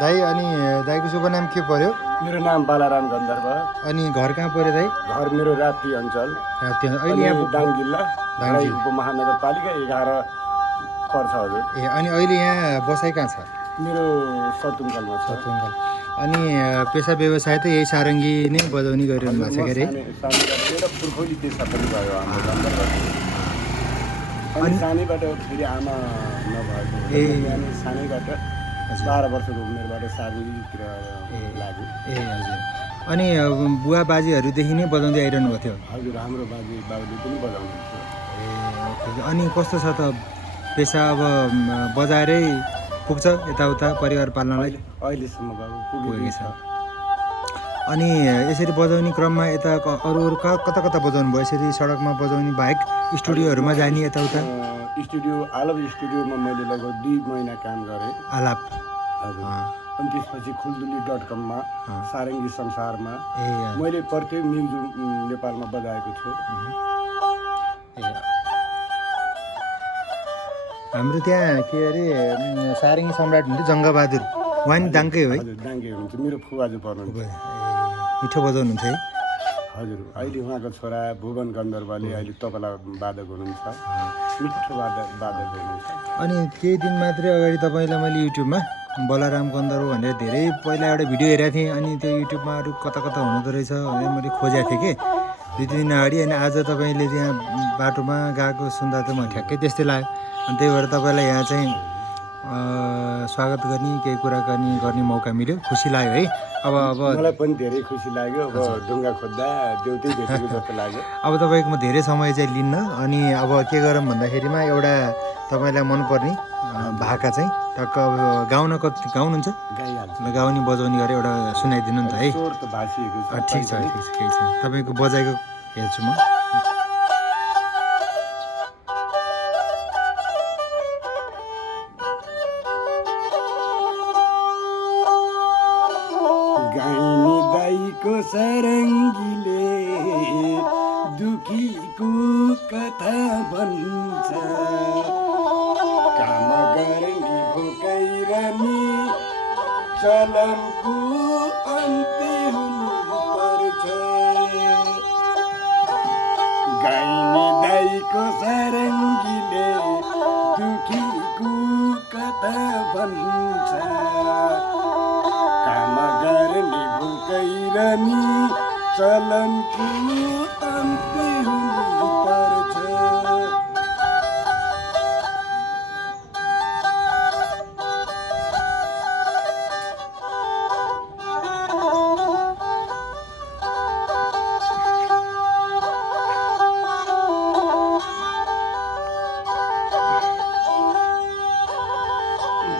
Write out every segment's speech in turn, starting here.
दाई अनि दाईको शुभ नाम के पर्यो? मेरो नाम बालाराम गन्धर्व। अनि घर कहाँ पर्यो दाई? घर मेरो राप्ती अञ्चल अहिले अनि यहाँ दाङ जिल्ला दाङ उपमहानगरपालिका 11 पर्छ हजुर। ए अनि अहिले यहाँ बसाइ कहाँ छ? मेरो सतुङ्गलमा छ। सतुङ्गल। अनि पेसा व्यवसाय त यही सारङ्गी नै बजाउने गरिरहनु भएको छ के अरे? मेरो पुर्खौली पेसा पनि भयो हाम्रो गन्धर्वको। अनि सानैबाट फेरि आमा नभएको सानैबाट 12 वर्षको उमेरबाट सारङ्गीतिर लाग्यो। ए हजुर। अनि बुवा बाजेहरूदेखि नै बजाउँदै आइरहनु भएको थियो? हजुर, हाम्रो बाजे बाबुले पनि बजाउनुहुन्थ्यो। ए ओके। अनि कस्तो छ त पेसा? अब बजाएरै पुग्छ यताउता परिवार पाल्नलाई? अहिलेसम्म बाबु पुगेको छ। अनि यसरी बजाउने क्रममा यता अरू कता कता बजाउनु भयो? यसरी सडकमा बजाउने बाहेक स्टुडियोहरूमा जाने यताउता? स्टुडियो आलाप स्टुडियोमा मैले लगभग 2 महिना काम गरेँ। आलाप हजुर। अनि त्यसपछि खुलदुली.com सारङ्गी संसारमा मैले प्रत्येक म्युजिक नेपालमा बजाएको छु। हाम्रो त्यहाँ के अरे सारङ्गी सम्राट हुन्थ्यो जङ्गबहादुर, उहाँ नि दाङकै हो है? हजुर, दाङकै हुनुहुन्छ। मेरो फुवाजु पर्नुहुन्छ। मिठो बजाउनुहुन्थ्यो है? हजुर। अहिले उहाँको छोरा भुवन गन्धर्वले अहिले तबला वादक हुनुहुन्छ। मिठो वादक हुनुहुन्छ। अनि केही दिन मात्रै अगाडि तपाईँलाई मैले युट्युबमा बलराम गन्धर्व भनेर धेरै पहिला एउटा भिडियो हेरेको थिएँ। अनि त्यो युट्युबमा अरू कता कता हुँदो रहेछ भनेर मैले खोजेको थिएँ कि 2 दिन अगाडि। अनि आज तपाईँले त्यहाँ बाटोमा गएको सुन्दा त म ठ्याक्कै त्यस्तै लाग्यो। अनि त्यही भएर तपाईँलाई यहाँ चाहिँ स्वागत गर्ने केही कुराकानी गर्ने मौका मिल्यो, खुसी लाग्यो है। अब मलाई पनि धेरै खुसी लाग्यो। अब ढुङ्गा खोज्दा देउतै भेटेको जस्तो लाग्यो। अब तपाईँकोमा धेरै समय चाहिँ लिन्न। अनि अब के गरौँ भन्दाखेरिमा एउटा तपाईँलाई मनपर्ने भाका चाहिँ टक्क अब गाउनुहुन्छ? गाउने बजाउने गरेर एउटा सुनाइदिनु नि त है। ठिक छ केही छ। तपाईँको बजाएको हेर्छु म। गाइनी दाइको सारङ्गीले दुखीको कथा भन्छ। काम गर्ने भोकाइरहने चलनको अन्त्य हुनुपर्छ। गाइनी दाइको सारङ्गीले दुखीको कथा भन्छ। काम गर्ने भोकाइरहने चलनको अन्त्य हुनुपर्छ।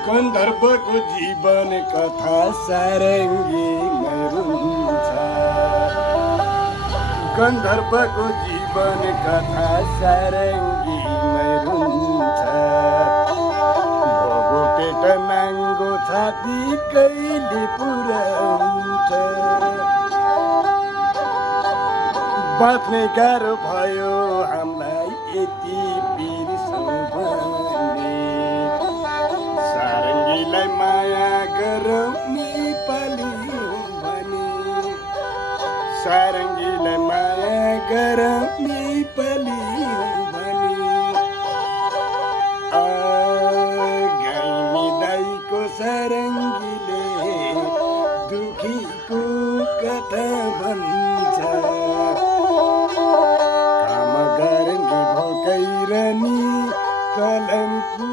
गन्धर्वको जीवन कथा सारङ्गीमै रुन्छ। गन्धर्वको जीवन कथा सारङ्गीमै रुन्छ। भोगो पेट नाङ्गो छाती कहिले पुर्याउँछ। बाँच्ने गाह्रो भयो हामीलाई यति बिर्सौँ भने। सारङ्गीलाई माया गरौँ नेपाली भने। सारङ्गीलाई माया गरौँ नेपाली भने। गाइनी दाइको सारङ्गीले दुखीको कथा भन्छ। काम गर्ने भोकाइरहने चलनको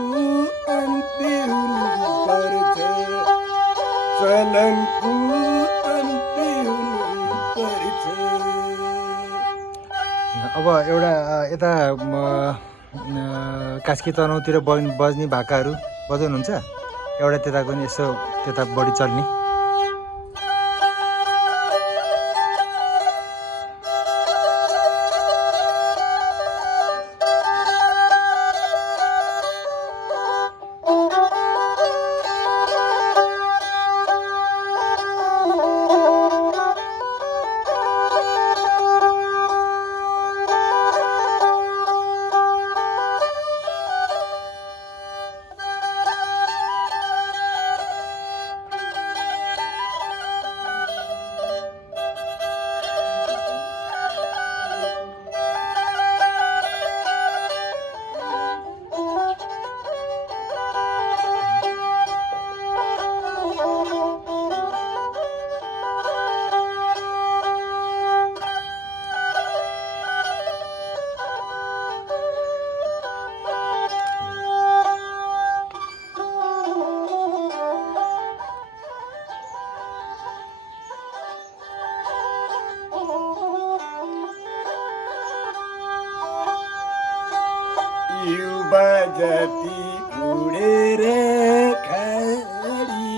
अन्त्य हुनुपर्छ। चलनको अन्त्य हुनुपर्छ। अब एउटा यता कास्की तनहुँतिर बज्ने भाकाहरू बजाउनुहुन्छ? एउटा त्यताको नि यसो त्यता बढी चल्ने। बजती उडेर खाडी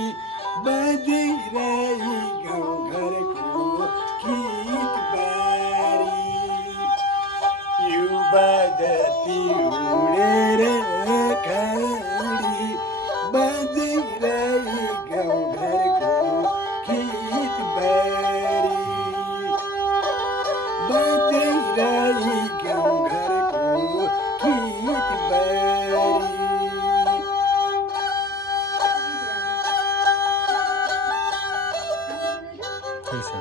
बजिरही गाउँघरको गीतबारी यो बजती उडेर खाडी बजिरही गाउँघरको गीतबारी बजिरही गाउँघरको गीतबारी ठिक छ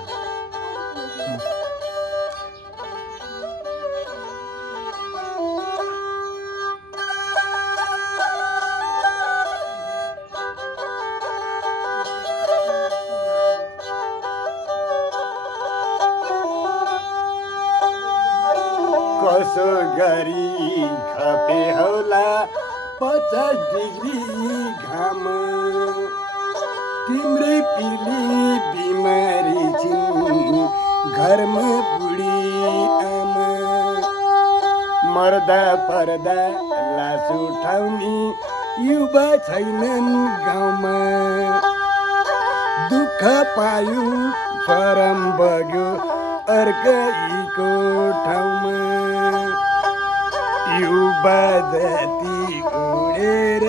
कसो गरी खपे होला 50 डिग्री घाम तिम्रै पिली बिमारी छिन् घरमा बुढी आमा मर्दा पर्दा लास उठाउने युवा छैनन् गाउँमा दुःख पायो फरम बग्यो अर्कैको ठाउँमा युवा जाति उडेर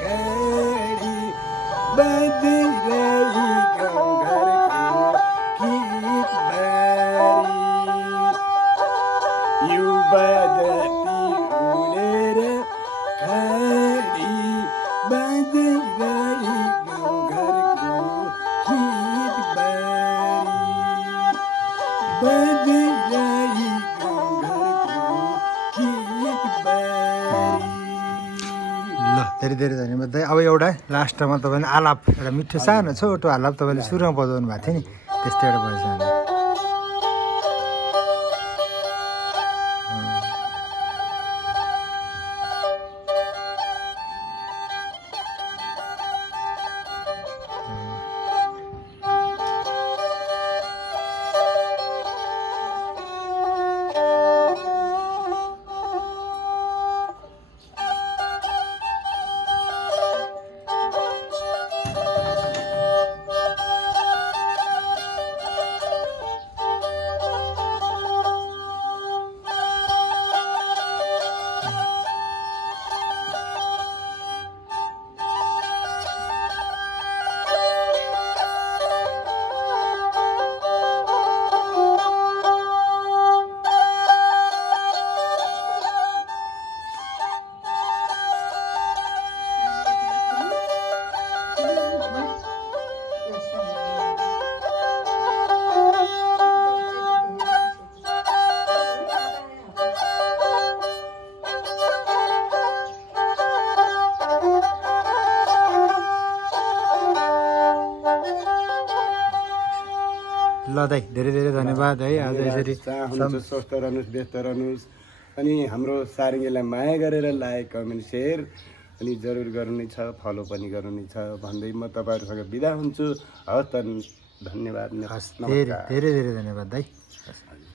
खाडी बजिरही गाउँघरको गीतबारी युवा जाति उडेर खाडी बजिरही गाउँघरको गीतबारी बजिरही गाउँघरको गीतबारी ल धेरै धेरै धन्यवाद दाइ अब एउटा लास्टमा तपाईँले आलाप एउटा मिठो सानो छोटो आलाप तपाईँले सुरुमा बजाउनु भएको थियो नि त्यस्तै एउटा बजाउनु ल दाइ धेरै धेरै धन्यवाद है आज यसरी हुनुहुन्छ स्वस्थ रहनुहोस् व्यस्त रहनुहोस् अनि हाम्रो सारङ्गीलाई माया गरेर लाइक कमेन्ट सेयर अनि जरुर गर्नु नै छ फलो पनि गर्नु नै छ भन्दै म तपाईँहरूसँग बिदा हुन्छु हवस् त धन्यवाद हस् धेरै धेरै धेरै धन्यवाद दाइ